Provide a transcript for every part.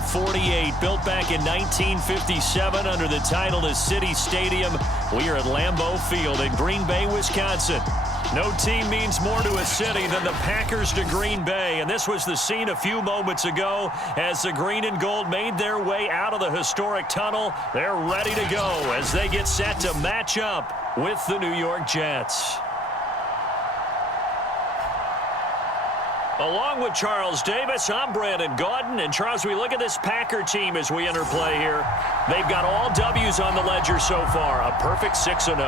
number 48, built back in 1957 under the title of City Stadium. We are at Lambeau Field in Green Bay, Wisconsin. No team means more to a city than the Packers to Green Bay, and this was the scene a few moments ago as the green and gold made their way out of the historic tunnel. They're ready to go as they get set to match up with the New York Jets. Along with Charles Davis, I'm Brandon Gaudin. And Charles, we look at this Packer team as we enter play here. They've got all W's on the ledger so far, a perfect 6-0.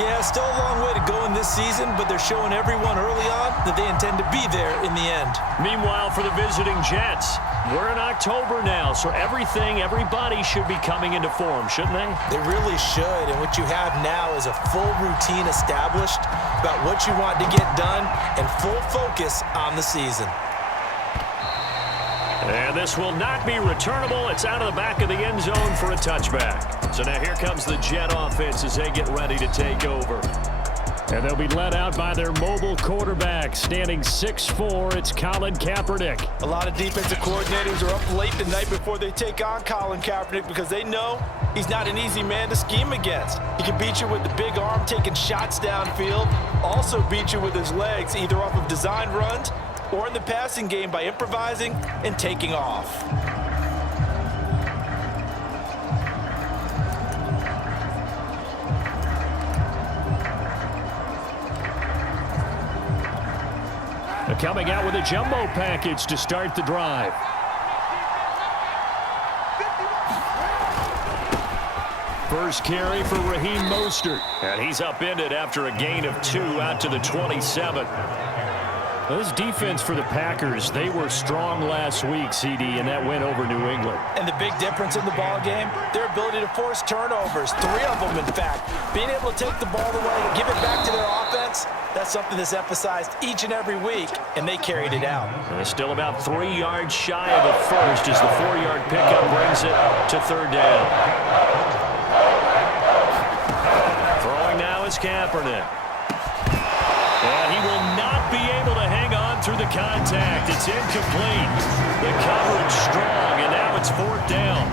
Yeah, still a long way to go in this season, but they're showing everyone early on that they intend to be there in the end. Meanwhile, for the visiting Jets, we're in October now, so everybody should be coming into form, shouldn't they? They really should, and what you have now is a full routine established about what you want to get done and full focus on the season. And this will not be returnable. It's out of the back of the end zone for a touchback. So now here comes the Jet offense as they get ready to take over. And they'll be led out by their mobile quarterback, standing 6'4". It's Colin Kaepernick. A lot of defensive coordinators are up late the night before they take on Colin Kaepernick because they know he's not an easy man to scheme against. He can beat you with the big arm, taking shots downfield, also beat you with his legs, either off of design runs or in the passing game by improvising and taking off. Coming out with a jumbo package to start the drive. First carry for Raheem Mostert. And he's upended after a gain of 2 out to the 27. Well, this defense for the Packers, they were strong last week, CD, and that went over New England. And the big difference in the ball game, their ability to force turnovers, 3 of them, in fact. Being able to take the ball away and give it back to their offense, that's something that's emphasized each and every week, and they carried it out. And they're still about 3 yards shy of a first as the 4-yard pickup brings it to third down. Throwing now is Kaepernick. And he will not be able to hang on through the contact. It's incomplete. The coverage strong, and now it's 4th down.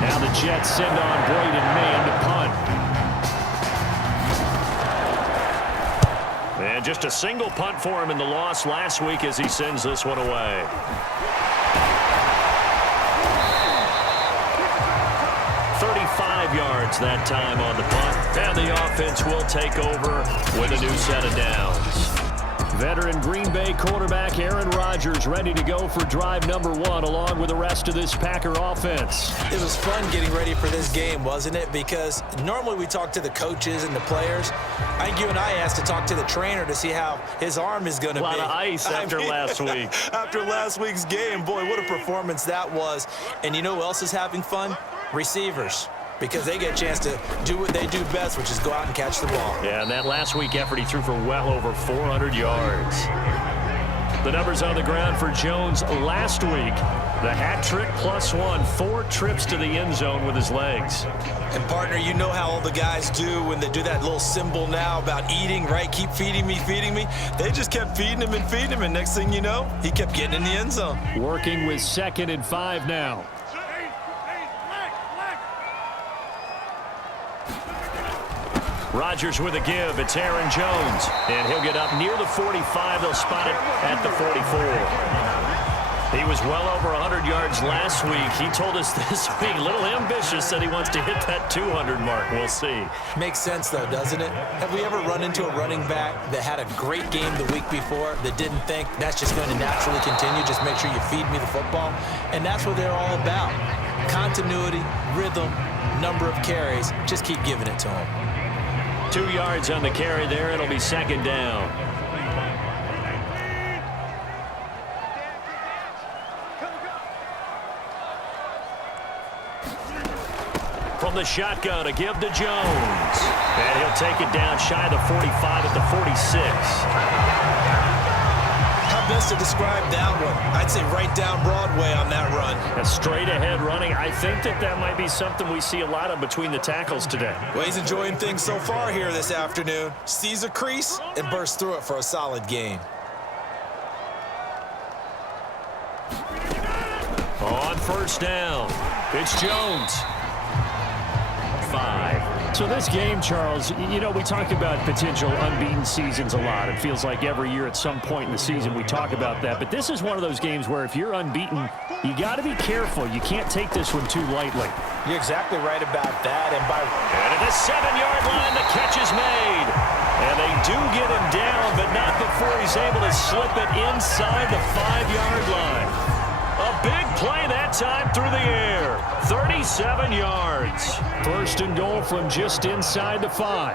Now the Jets send on Braden Mann to punt. And just a single punt for him in the loss last week as he sends this one away. Yards that time on the punt, and the offense will take over with a new set of downs. Veteran Green Bay quarterback Aaron Rodgers ready to go for drive number 1 along with the rest of this Packer offense. It was fun getting ready for this game, wasn't it? Because normally we talk to the coaches and the players. I think you and I asked to talk to the trainer to see how his arm is going to be. A lot of ice after last week. After last week's game, boy, what a performance that was. And you know who else is having fun? Receivers. Because they get a chance to do what they do best, which is go out and catch the ball. Yeah, and that last week effort, he threw for well over 400 yards. The numbers on the ground for Jones last week. The hat trick +1, 4 trips to the end zone with his legs. And, partner, you know how all the guys do when they do that little symbol now about eating, right? Keep feeding me, feeding me. They just kept feeding him and feeding him, and next thing you know, he kept getting in the end zone. Working with 2nd and 5 now. Rodgers with a give. It's Aaron Jones. And he'll get up near the 45. They'll spot it at the 44. He was well over 100 yards last week. He told us this week, a little ambitious, said he wants to hit that 200 mark. We'll see. Makes sense, though, doesn't it? Have we ever run into a running back that had a great game the week before that didn't think that's just going to naturally continue? Just make sure you feed me the football. And that's what they're all about. Continuity, rhythm, number of carries. Just keep giving it to them. 2 yards on the carry there. It'll be 2nd down. From the shotgun, a give to Jones. And he'll take it down shy of the 45 at the 46. How best to describe that one? I'd say right down Broadway on that run. A straight ahead running. I think that might be something we see a lot of between the tackles today. Well, he's enjoying things so far here this afternoon. Sees a crease and bursts through it for a solid gain. On on first down. It's Jones. 5. So this game, Charles, you know, we talk about potential unbeaten seasons a lot. It feels like every year at some point in the season we talk about that. But this is one of those games where if you're unbeaten, you got to be careful. You can't take this one too lightly. You're exactly right about that. And at the 7-yard line, the catch is made. And they do get him down, but not before he's able to slip it inside the 5-yard line. A big play that time through the air. 37 yards. First and goal from just inside the 5.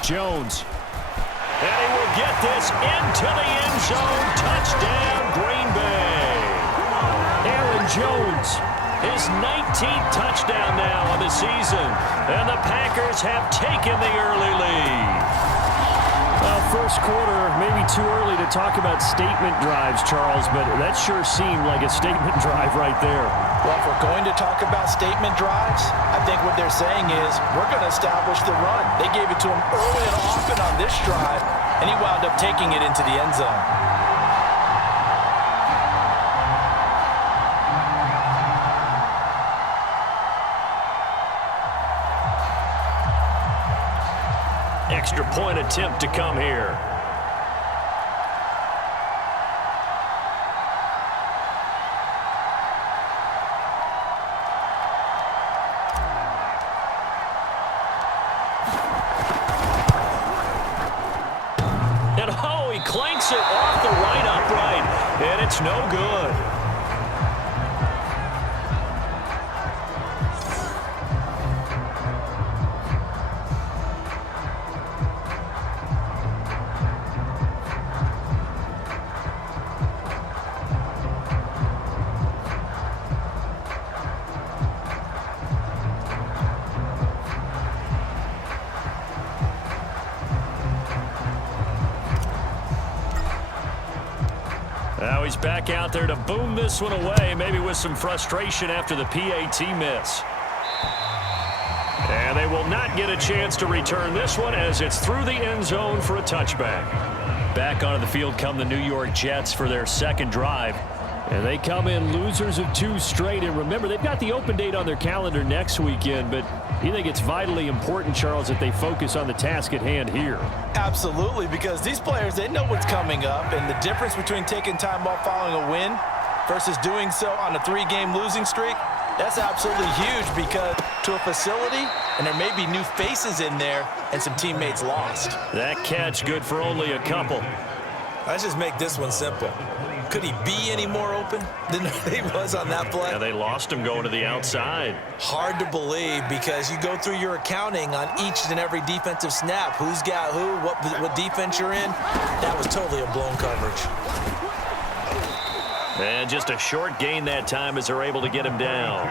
Jones. And he will get this into the end zone. Touchdown, Green Bay. Aaron Jones, his 19th touchdown now on the season. And the Packers have taken the early lead. First quarter, maybe too early to talk about statement drives, Charles, but that sure seemed like a statement drive right there. Well, if we're going to talk about statement drives, I think what they're saying is we're going to establish the run. They gave it to him early and often on this drive, and he wound up taking it into the end zone. Extra point attempt to come here. And oh, he clanks it off the right upright, and it's no good. Now he's back out there to boom this one away, maybe with some frustration after the PAT miss. And they will not get a chance to return this one as it's through the end zone for a touchback. Back onto the field come the New York Jets for their second drive. And they come in losers of 2 straight. And remember, they've got the open date on their calendar next weekend, but you think it's vitally important, Charles, that they focus on the task at hand here? Absolutely, because these players, they know what's coming up, and the difference between taking time off following a win versus doing so on a 3-game losing streak, that's absolutely huge because to a facility, and there may be new faces in there, and some teammates lost. That catch good for only a couple. Let's just make this one simple. Could he be any more open than he was on that play? Yeah, they lost him going to the outside. Hard to believe because you go through your accounting on each and every defensive snap. Who's got who, what defense you're in. That was totally a blown coverage. And just a short gain that time as they're able to get him down.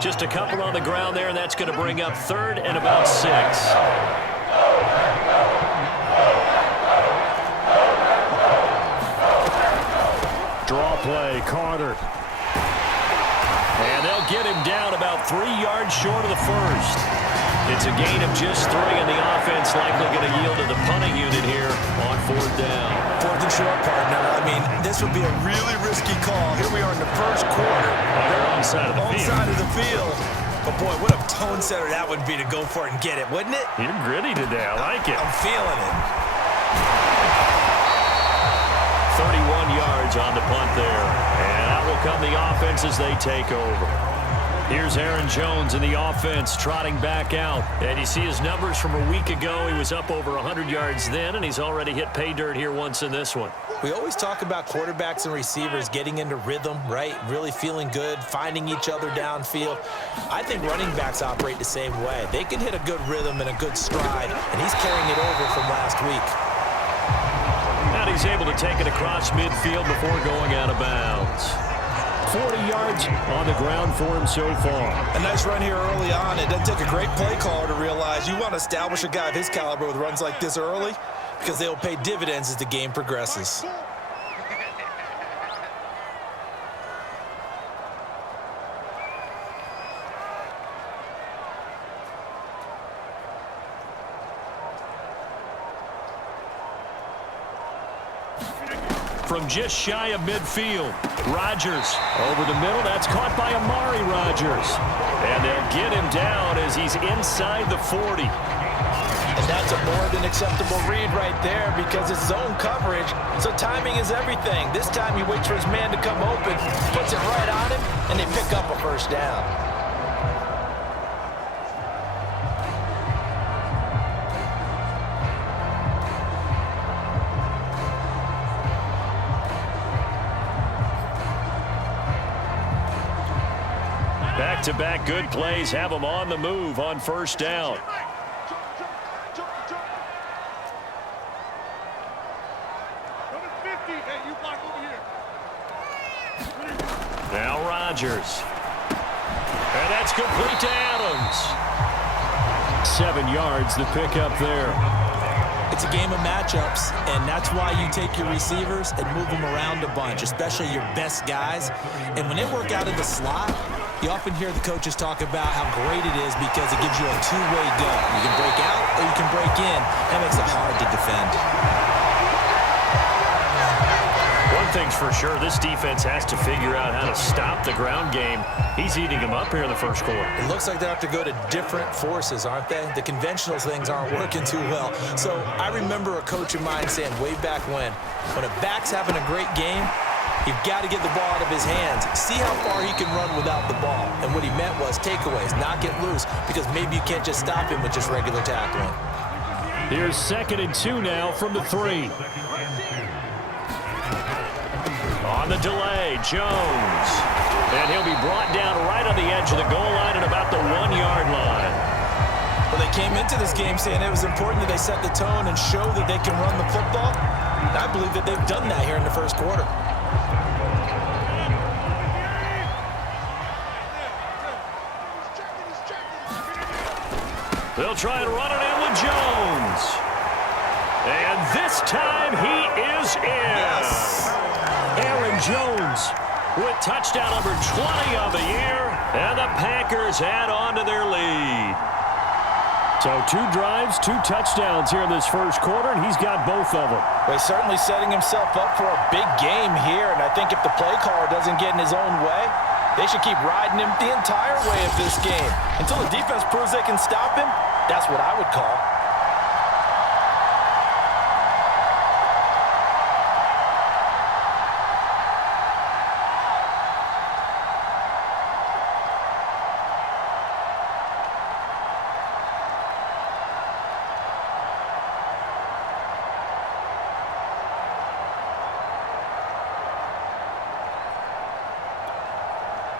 Just a couple on the ground there, and that's going to bring up 3rd and about 6. Draw play, Carter. And they'll get him down about 3 yards short of the first. It's a gain of just 3, and the offense likely going to yield to the punting unit here on 4th down. 4th and short, partner. I mean, this would be a really risky call. Here we are in the first quarter. They're on side of the field. Side of the field. But, boy, what a tone setter that would be to go for it and get it, wouldn't it? You're gritty today. I like it. I'm feeling it. 31 yards on the punt there. And out will come the offense as they take over. Here's Aaron Jones in the offense trotting back out. And you see his numbers from a week ago. He was up over 100 yards then, and he's already hit pay dirt here once in this one. We always talk about quarterbacks and receivers getting into rhythm, right? Really feeling good, finding each other downfield. I think running backs operate the same way. They can hit a good rhythm and a good stride, and he's carrying it over from last week. And he's able to take it across midfield before going out of bounds. 40 yards on the ground for him so far. A nice run here early on. It doesn't take a great play caller to realize you want to establish a guy of his caliber with runs like this early because they'll pay dividends as the game progresses. from just shy of midfield. Rodgers over the middle. That's caught by Amari Rodgers. And they'll get him down as he's inside the 40. And that's a more than acceptable read right there because it's zone coverage, so timing is everything. This time he waits for his man to come open, puts it right on him, and they pick up a first down. Back-to-back good plays have them on the move on first down. Now Rodgers. And that's complete to Adams. 7 yards, the pickup there. It's a game of matchups, and that's why you take your receivers and move them around a bunch, especially your best guys. And when they work out of the slot, you often hear the coaches talk about how great it is because it gives you a two-way go. You can break out or you can break in. That makes it hard to defend. One thing's for sure, this defense has to figure out how to stop the ground game. He's eating them up here in the first quarter. It looks like they have to go to different forces, aren't they? The conventional things aren't working too well. So I remember a coach of mine saying way back when a back's having a great game, you've got to get the ball out of his hands. See how far he can run without the ball. And what he meant was takeaways, not get loose, because maybe you can't just stop him with just regular tackling. Here's 2nd and 2 now from the 3. On the delay, Jones. And he'll be brought down right on the edge of the goal line at about the 1-yard line. Well, they came into this game saying it was important that they set the tone and show that they can run the football. And I believe that they've done that here in the first quarter. They'll try and run it in with Jones. And this time he is in. Yes. Aaron Jones with touchdown number 20 of the year. And the Packers add on to their lead. So 2 drives, 2 touchdowns here in this first quarter, and he's got both of them. Well, he's certainly setting himself up for a big game here, and I think if the play caller doesn't get in his own way, they should keep riding him the entire way of this game. Until the defense proves they can stop him, that's what I would call.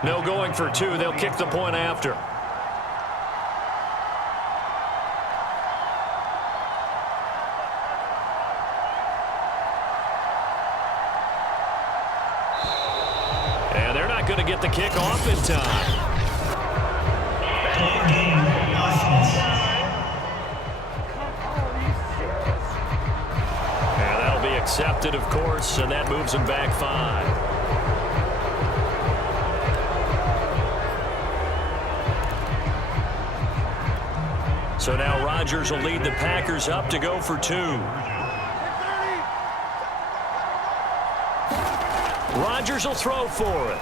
No going for 2. They'll kick the point after. And they're not going to get the kick off in time. And that'll be accepted, of course, and that moves them back 5. So now Rodgers will lead the Packers up to go for 2. Rodgers will throw for it.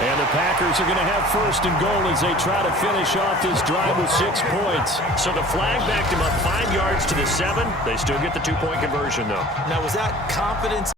And the Packers are going to have 1st and goal as they try to finish off this drive with 6 points. So the flag backed them up 5 yards to the 7. They still get the 2-point conversion, though. Now, was that confidence